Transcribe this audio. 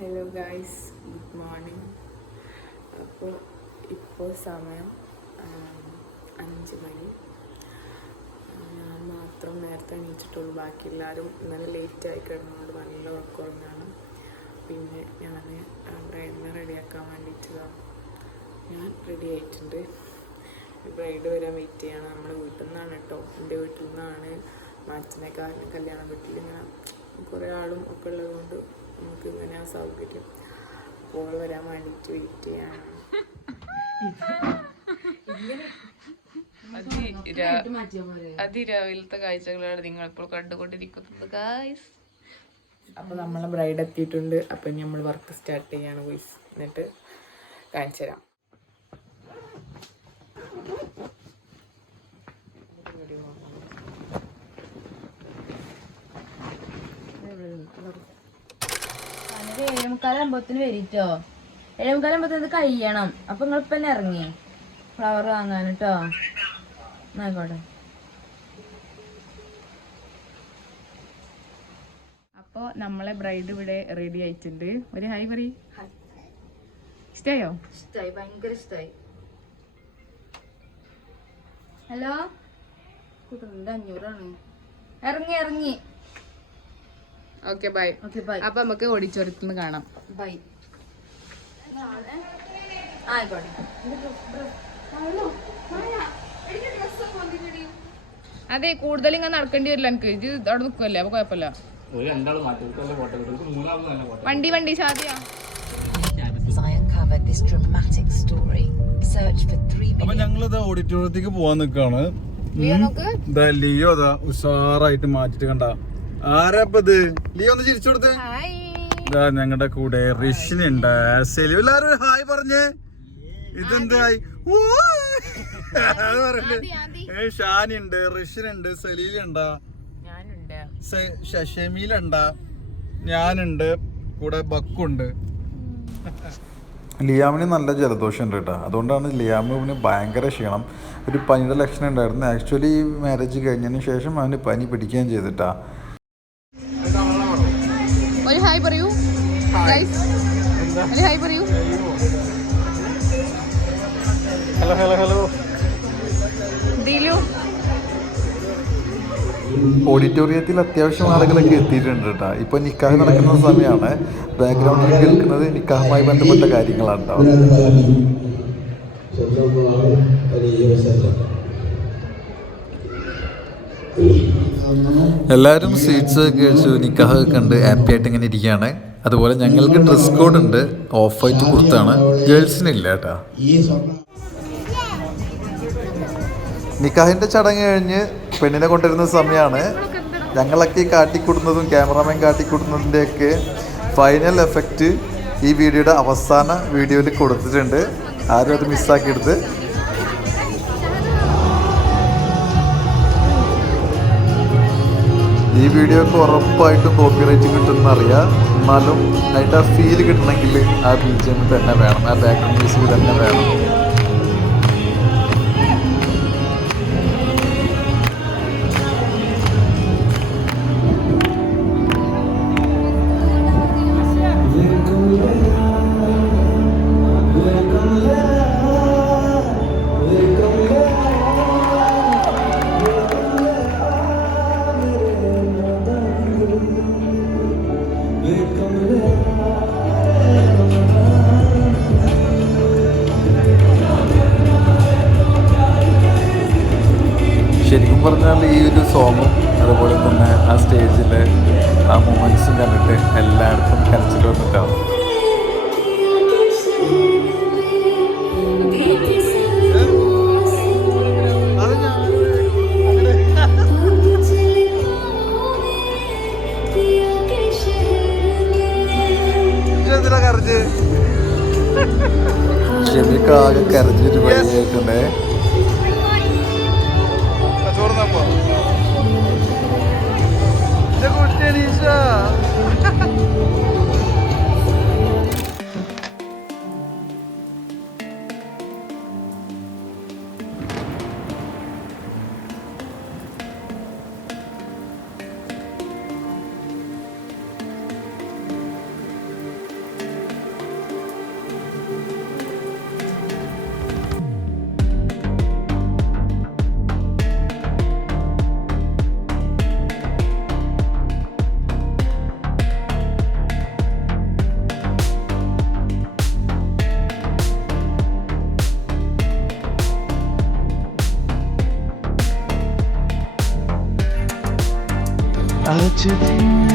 Hello guys, good morning. ഇപ്പോൾ സമയം 5 മണി. ഞാൻ മാത്രം നേരത്തെ എണീച്ചിട്ടുള്ളൂ. ബാക്കി എല്ലാവരും ഇന്നലെ ലേറ്റായി കിടന്നുകൊണ്ട് നല്ല ഉറക്കമാണ്. പിന്നെ ഞാൻ ബ്രൈഡിനെ റെഡിയാക്കാൻ വേണ്ടിയിട്ടതാണ്. ഞാൻ റെഡി ആയിട്ടുണ്ട്. ബ്രൈഡ് വരാൻ വെയിറ്റ് ചെയ്യണം. നമ്മുടെ വീട്ടിൽ നിന്നാണ് കേട്ടോ, എൻ്റെ വീട്ടിൽ നിന്നാണ്. മാറ്റിനെ കാരണം കല്യാണ വീട്ടിൽ ഇങ്ങനെ കുറേ ആളും ഒക്കെ ഉള്ളതുകൊണ്ട് നമുക്ക് ഇങ്ങനെ സൗകര്യം. അപ്പോൾ വരാൻ വേണ്ടിയിട്ട് വെയിറ്റ് ചെയ്യാണ്. അതിരാവിലത്തെ കാഴ്ചകളാണ് നിങ്ങൾ ഇപ്പോൾ കണ്ടുകൊണ്ടിരിക്കുന്നത് ഗായ്സ്. അപ്പോൾ നമ്മളെ ബ്രൈഡ് എത്തിയിട്ടുണ്ട്. അപ്പം ഇനി നമ്മൾ വർക്ക് സ്റ്റാർട്ട് ചെയ്യാണ് ഗോയ്സ്. എന്നിട്ട് കാണിച്ചു തരാം. ഏഴേമുക്കാലാകുമ്പത്തിന് വരിട്ടോ. 7:45 കഴിയണം. അപ്പൊ നിങ്ങൾ ഇപ്പൊ തന്നെ ഇറങ്ങി ഫ്ലവർ വാങ്ങാൻ കേട്ടോ. ആയിക്കോട്ടെ. അപ്പോൾ നമ്മളെ ബ്രൈഡ് ഇവിടെ റെഡി ആയിട്ടുണ്ട്. ഒരു ഹായ് പറയ്. ഇഷ്ടായോ? ഇഷ്ടായി, ഭയങ്കര ഇഷ്ടായി. ഹലോ, 500 ഇറങ്ങി ഇറങ്ങി. Okay bye. അപ്പൊ നമുക്ക് ഓഡിറ്റോറിയത്തിൽ നിന്ന് കാണാം. ബൈ. ആയിക്കോട്ടെ. അതെ, കൂടുതൽ ഇങ്ങനെ നടക്കേണ്ടി വരില്ല. എനിക്ക് ഇത് അവിടെ നിൽക്കുമല്ലേ, അപ്പൊ കുഴപ്പമില്ല. വണ്ടി ഷാദിയ. അപ്പൊ ഞങ്ങളിത് ഓഡിറ്റോറിയത്തേക്ക് പോവാൻ നിക്കാണ്. ലിയോ അതാ ഉഷാറായിട്ട് മാറ്റിട്ട് കണ്ട. ആരാപ്പത്? ലിയോ ഒന്ന് ചിരിച്ചു കൊടുത്തേ. ഇതാ ഞങ്ങളുടെ കൂടെ റിഷിനുണ്ട്, സെലിവ്. എല്ലാരും ഹായ് പറഞ്ഞേ. ഇതെന്തായി? ഷാനുണ്ട്, റിഷിനുണ്ട്, സലീലുണ്ട്, ഷമീലുണ്ട്, ഞാനുണ്ട്, കൂടെ ബക്കുണ്ട്. ലിയാമിന് നല്ല ജലദോഷം ഉണ്ട് കേട്ടോ. അതുകൊണ്ടാണ് ലിയാമിന് ഭയങ്കര ക്ഷീണം. ഒരു പനിയുടെ ലക്ഷണം ഉണ്ടായിരുന്നു. ആക്ച്വലി മാരേജ് കഴിഞ്ഞതിന് ശേഷം അവന് പനി പിടിക്കുകയും ചെയ്തിട്ടാ. ഒരു ഹായ് പറയൂ. ഒരു ഹായ് പറയൂ. Hello hello hello. ദിലു. ഓഡിറ്റോറിയത്തിൽ അത്യാവശ്യം ആളുകളൊക്കെ എത്തിയിട്ടുണ്ട് കേട്ടോ. ഇപ്പൊ നിക്കാഹ് നടക്കുന്ന സമയമാണ്. ബാക്ക്ഗ്രൗണ്ടിൽ കേൾക്കുന്നത് നിക്കാഹുമായി ബന്ധപ്പെട്ട കാര്യങ്ങളാണ് കേട്ടോ. എല്ലാവരും സ്വീറ്റ്സ് കഴിച്ചു, നിക്കാഹ് കണ്ട് ഹാപ്പി ആയിട്ട് ഇങ്ങനെ ഇരിക്കുകയാണ്. അതുപോലെ ഞങ്ങൾക്ക് ഡ്രസ് കോഡ് ഉണ്ട്. ഓഫ് വൈറ്റ് കുർത്താണ്, ഗേൾസിനില്ല കേട്ടോ. നിക്കാഹിന്റെ ചടങ്ങ് കഴിഞ്ഞ് പെണ്ണിനെ കൊണ്ടുവരുന്ന സമയമാണ്. ഞങ്ങളൊക്കെ കാട്ടിക്കൂടുന്നതും ക്യാമറാമാൻ കാട്ടിക്കൂടുന്നതിൻ്റെയൊക്കെ ഫൈനൽ എഫക്റ്റ് ഈ വീഡിയോയുടെ അവസാന വീഡിയോയിൽ കൊടുത്തിട്ടുണ്ട്. ആരും അത് മിസ്സാക്കിയെടുത്ത്. ഈ വീഡിയോക്ക് ഉറപ്പായിട്ടും കോപ്പിറൈറ്റ് കിട്ടുമെന്ന് അറിയാം. എന്നാലും അതിൻ്റെ ആ ഫീൽ കിട്ടണമെങ്കിൽ ആ BGM തന്നെ വേണം, ആ ബാക്ക്ഗ്രൗണ്ട് മ്യൂസിക് തന്നെ വേണം. ശരിക്കും പറഞ്ഞാൽ ഈ ഒരു സോങ്ങും അതുപോലെ തന്നെ ആ സ്റ്റേജിലെ ആ മൊമെൻറ്റ്സും കണ്ടിട്ട് എല്ലായിടത്തും കരച്ചിൽ വന്നിട്ടാണ്. ഷെമിക്കാകെ കരഞ്ഞിട്ട് വഴിയായിട്ടുണ്ടേ. कुछ दिन